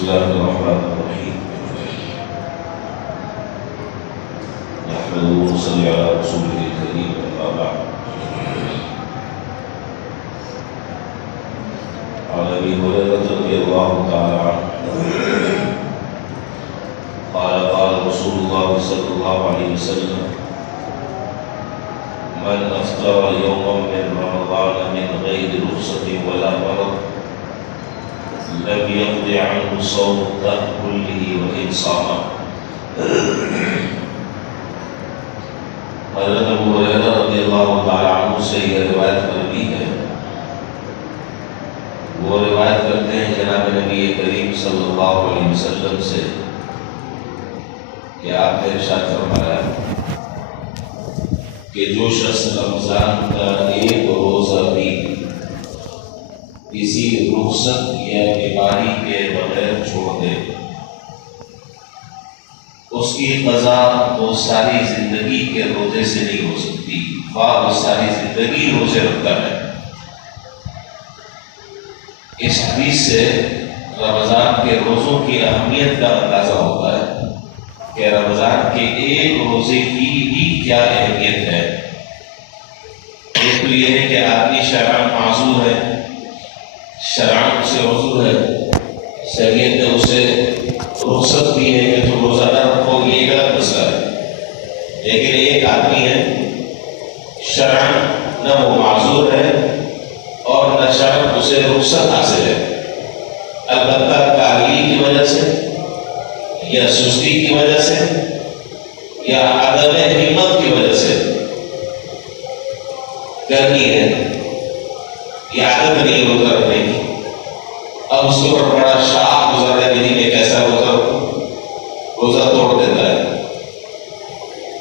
الله الرحمن الرحيم. نحمده ونصلي على رسوله الكريم، أما بعد. عن أبي هريرة رضي الله تعالى عنه قال قال رسول الله صلى الله عليه وسلم: من أفطر يوما من رمضان من غير رخصة ولا مرض لم يقض عنه صوم الدهر كله وإن صام. حضرت ابو ہریرہ رضی اللہ تعالیٰ عنہ سے یہ روایت مروی ہے. وہ روایت کرتے ہیں جناب نبی کریم صلی اللہ علیہ وسلم سے کہ آپ نے ارشاد فرمایا کہ جو شخص رمضان کا ایک روزہ بھی کسی رخصت یا بیماری کے بغیر چھوڑ دے، اس کی قضا وہ ساری زندگی کے روزے سے نہیں ہو سکتی، خواہ وہ ساری زندگی روزے رکھتا ہے. اس حدیث سے رمضان کے روزوں کی اہمیت کا اندازہ ہوتا ہے کہ رمضان کے ایک روزے کی بھی کیا اہمیت ہے. ایک تو یہ ہے کہ آدمی شرعاً معذور ہے، شرعاً اسے عذر ہے، شریعت نے اسے رخصت بھی ہے کہ تم روزہ نہ رکھو، یہ غلط مسئلہ ہے. لیکن ایک آدمی ہے شرعاً نہ وہ معذور ہے اور نہ شرعاً اسے رخصت حاصل ہے، البتہ کاہلی کی وجہ سے یا سستی کی وجہ سے یا عدم ہمت کی وجہ سے کرنی ہے، یہ عادت نہیں روزہ رکھنے کی. اب اس کے اوپر بڑا شاہ گزر رہا ہے کہ میں کیسا روزہ توڑ دیتا ہے.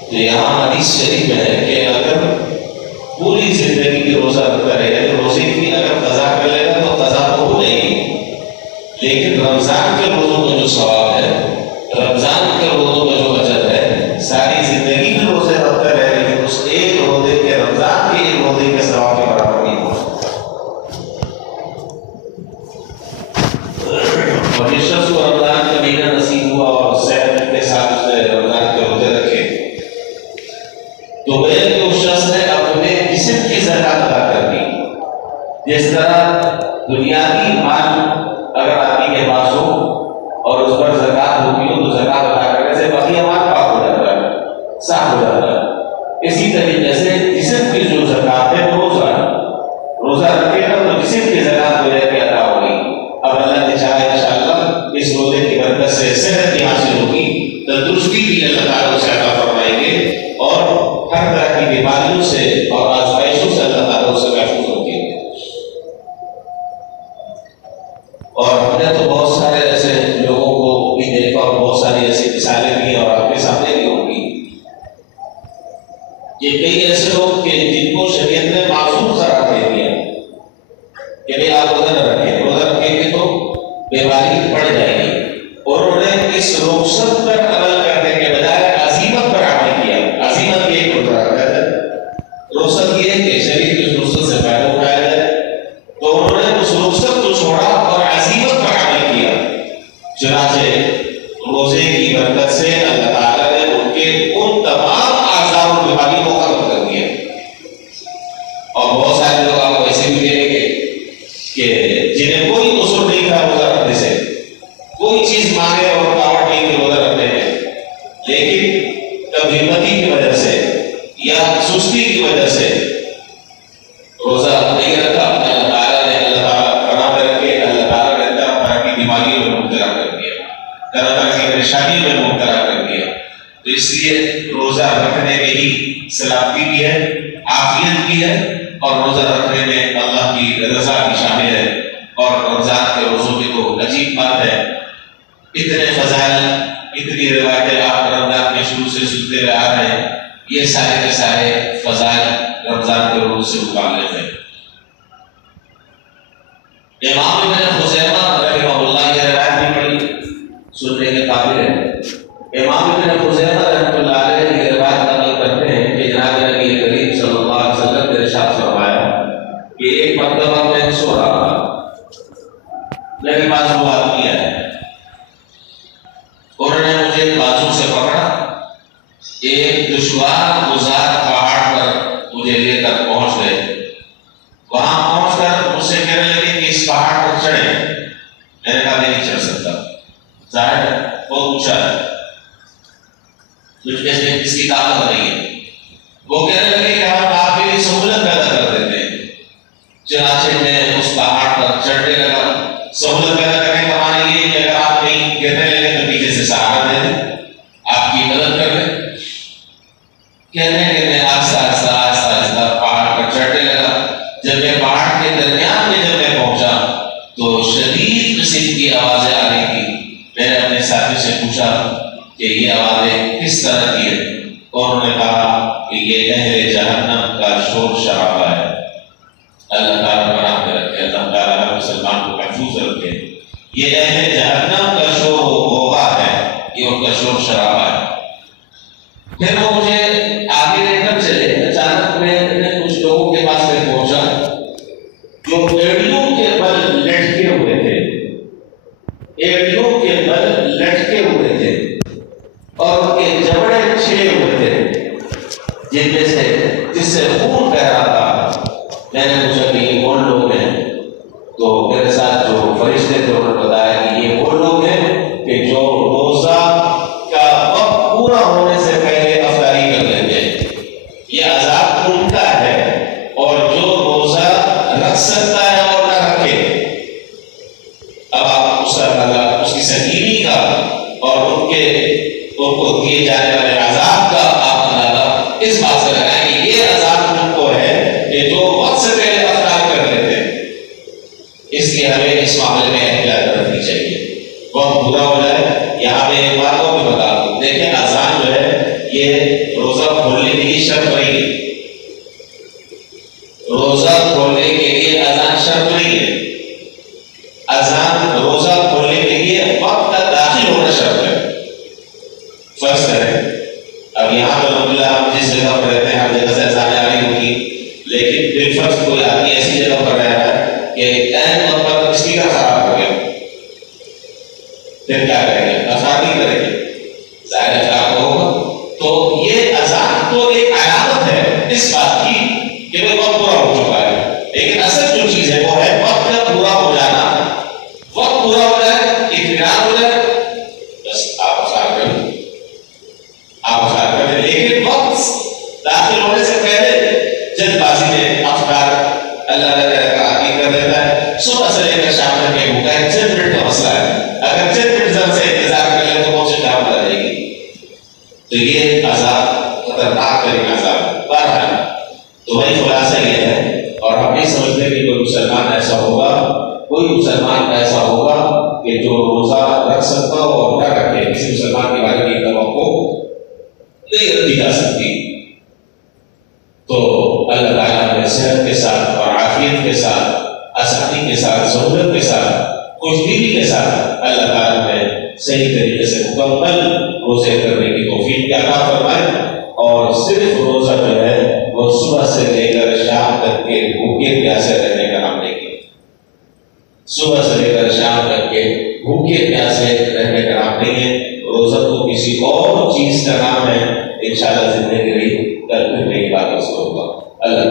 تو یہاں حدیث شریف میں ہے کہ اگر پوری زندگی کی روزہ رکھتا رہے گا تو روزے کی اگر قضا کر لے گا تو قضا تو ہو جائے گی، لیکن رمضان کے روزوں کا جو ثواب ہے، رمضان کے روزوں کا جو اجر ہے، ساری زندگی میں روزے رکھتا رہے لیکن اس ایک روزے کے رمضان کے ایک روزے کے ثواب کے برابر نہیں ہو سکتا. اور جس شخص کو رمضان کا مہینہ نصیب ہوا اور صحت کے ساتھ اس نے رمضان کے روزے رکھے تو گویا کہ اس شخص نے اپنے جسم کی زکات ادا کر دی. جس طرح بنیادی مال اگر آدمی کے پاس ہو اور اس پر زکات ہوتی ہو تو زکات ادا کرنے سے بقیہ مال پاک ہو جاتا ہے، صاف ہو جاتا ہے. اسی طریقے سے جسم کی جو زکات ہے وہ روزہ رکھے گا تو جسم کی زکات ہو جائے گی، ادا ہوگی. اب اللہ نے چاہا انشاءاللہ اس روزے کی برکت سے صحت بھی حاصل ہوگی، تندرستی بھی اللہ تعالیٰ اسے عطا فرمائیں گے اور ہر طرح کی بیماریوں سے اور آزمائشوں سے اللہ تعالیٰ اسے محفوظ رکھیں گے. اور ہم نے تو بہت سارے ایسے لوگوں کو بھی دیکھا اور بہت ساری ایسی مثالیں بھی اور آپ کے سامنے بھی ہوں گی کہ کئی ایسے لوگ کہ جن کو شریعت نے معذور قرار دے دیا کہ بھائی آپ روزہ نہ رکھیں، روزہ رکھیں گے تو بیماری بڑھ جائے گی، اور انہوں نے اس رخصت پر عمل کرنے کے بجائے عزیمت پر عمل کیا. عزیمت یہ ایک روزہ رکھا ہے، رخصت یہ ہے کہ شریر کی اس رخصت سے فائدہ اٹھایا جائے، تو انہوں نے اس رخصت کو چھوڑا اور عزیمت پر عمل کیا. چنانچہ روزے کی برکت سے اللہ تعالیٰ نے ان کے ان تمام اعضاء و بیماری کو ختم کر دیا. اور بہت سارے لوگ آپ کو ایسے بھی دیکھیں گے کہ جنہیں کوئی قصور نہیں تھا روزہ رکھنے سے، کوئی چیز مانگے اور رکاوٹ نہیں تھی روزہ رکھنے میں، لیکن کب ہمتی کی وجہ سے یا سستی کی وجہ سے روزہ نہیں رکھا. اللہ تعالیٰ نے پناہ میں رکھے، اللہ تعالیٰ نے طرح طرح کی بیماریوں میں مبتلا کر دیا، طرح طرح کی پریشانی میں مبتلا کر دیا. تو اس لیے روزہ رکھنے میں ہی سلامتی بھی ہے، عافیت بھی ہے، اور روزہ رکھنے میں اللہ کی رضا بھی شامل ہے. اور رمضان کے روزوں کی تو عجیب بات ہے، اتنے فضائل، اتنی روایتیں آپ رمضان کے شروع سے سنتے ہوئے آ رہے ہیں، یہ سارے کے سارے فضائل رمضان کے روز سے متعلق ہیں. امام ابن خزیمہ رحمہ اللہ یہ روایت بھی بڑی سننے کے قابل ہے. امام ابن خزیمہ رحمۃ اللہ علیہ یہ روایت نقل کرتے ہیں کہ جناب نبی کریم صلی اللہ علیہ وسلم نے ارشاد فرمایا کہ ایک مرتبہ میں سو رہا تھا، میرے پاس وہ آدمی ہے کی طاقت نہیں ہے. وہ کہنے لگے کہ ہم آپ کے لیے سہولت پیدا کر دیتے ہیں. چنانچہ میں اس پہاڑ پر چڑھنے لگا. سہولت پیدا کرنے کا معنی یہ کہ اگر آپ کہیں گرنے لگے تو پیچھے سے سہارا دے دیں, آپ کی مدد کر دیں. کہنے کہ میں آہستہ آہستہ آہستہ آہستہ پہاڑ پر چڑھنے لگا. جب میں پہاڑ کے درمیان میں جب میں پہنچا تو شدید قسم کی آوازیں آ رہی تھی. میں نے اپنے ساتھی سے پوچھا کہ یہ آوازیں کس طرح کی ہیں, اور انہوں نے کہا کہ یہ اہل جہنم کا شور شرابہ ہے. اللہ تعالیٰ پناہ میں رکھے, اللہ تعالیٰ ہر مسلمان کو محفوظ رکھے. یہ اہل جہنم کا شور ہوگا ہے, یہ ان کا شور شرابہ ہے. پھر وہ مجھے آگے لے کر چلے. اچانک میں کچھ لوگوں کے پاس میں پہنچا جو ایڑیوں کے بل لٹکے ہوئے تھے, ایڑیوں کے بل لٹکے ہوئے تھے اور ان کے جبڑے چھلے ہوئے تھے جس سے خون بہ رہا تھا. میں نے پوچھا کہ یہ کون لوگ ہیں؟ تو میرے ساتھ جو فرشتے تھے انہوں نے بتایا کہ یہ وہ لوگ ہیں کہ جو روزہ کا وقت پورا ہونے سے پہلے افطاری کر لیتے ہیں. یہ عذاب ان کا ہے, اور جو روزہ رکھ سکتا ہے اور نہ رکھے. اب آپ اس کی سنگینی کا اور ان کو دیے جانے والے عذاب کا آپ اندازہ اس بات سے لگائیں کہ یہ عذاب ان کو ہے کہ جو وقت سے پہلے افطار کر لیتے ہیں. اس لیے ہمیں اس معاملے میں احتیاط رکھنی چاہیے. وقت پورا ہو جائے. یہاں میں ایک بات اور بھی بتا دوں, دیکھیں اذان جو ہے یہ روزہ کھولنے کے لیے شرط نہیں ہے. روزہ کھولنے کے لیے اذان شرط نہیں ہے. اذان روزہ کھولنے کے لیے وقت کا داخل ہونا شرط ہے. فرض کریں اب یہاں پر الحمدللہ ہم جس جگہ پر رہتے ہیں ہر جگہ سے اذانیں آ رہی ہوتی, لیکن بالفرض کوئی آدمی ایسی جگہ پر رہ رہا ہے کہ عین وقت پر اسپیکر خراب ہو گیا, پھر کیا کریں گے؟ افطار نہیں کریں گے, ظاہر افطار ہوگا. تو یہ اذان تو ایک علامت ہے اس بات کی کہ وہ وقت پورا ہو چکا ہے, لیکن اصل جو چیز ہے وہ ہے وقت کا پورا ہو جانا. وقت پورا ہو جائے, اطمینان ہو جائے, بس آپ افطار کریں, آپ افطار کریں. لیکن وقت داخل ہونے سے پہلے جلد بازی میں افطار اللہ تعالیٰ کر دیتا ہے. صبح سے لے کر شام تک یہ ہوگا, ایک چند منٹ کا مسئلہ ہے. اگر چند منٹ سے انتظار کر لیں تو کون سی کام آ جائے گی. تو یہ عذاب خطرناک ترین عذاب ہے. بہرحال تو وہی خلاصہ یہ ہے, اور ہم نہیں سمجھتے کہ کوئی مسلمان ایسا ہوگا, کوئی مسلمان ایسا ہوگا کہ جو روزہ رکھ سکتا ہو اور نہ رکھے. کسی مسلمان کے بارے میں توقع نہیں رکھی جا سکتی. تو اللہ تعالیٰ نے صحت کے ساتھ اور عافیت کے ساتھ, آسانی کے ساتھ, سہولت کے ساتھ, خوشبینی کے ساتھ اللہ تعالیٰ نے صحیح طریقے سے مکمل روزے کرنے کی توفیق عطا فرمائے. اور صرف روزہ جو ہے وہ صبح سے لے کر شام تک کے بھوکے پیاسے رہنے کا نام نہیں ہے. صبح سے لے کر شام تک کے بھوکے پیاسے رہنے کا نام نہیں ہے. روزہ تو کسی اور چیز کا نام ہے. انشاءاللہ زندگی کل پھر نئی بات اس کو ہوگا. اللہ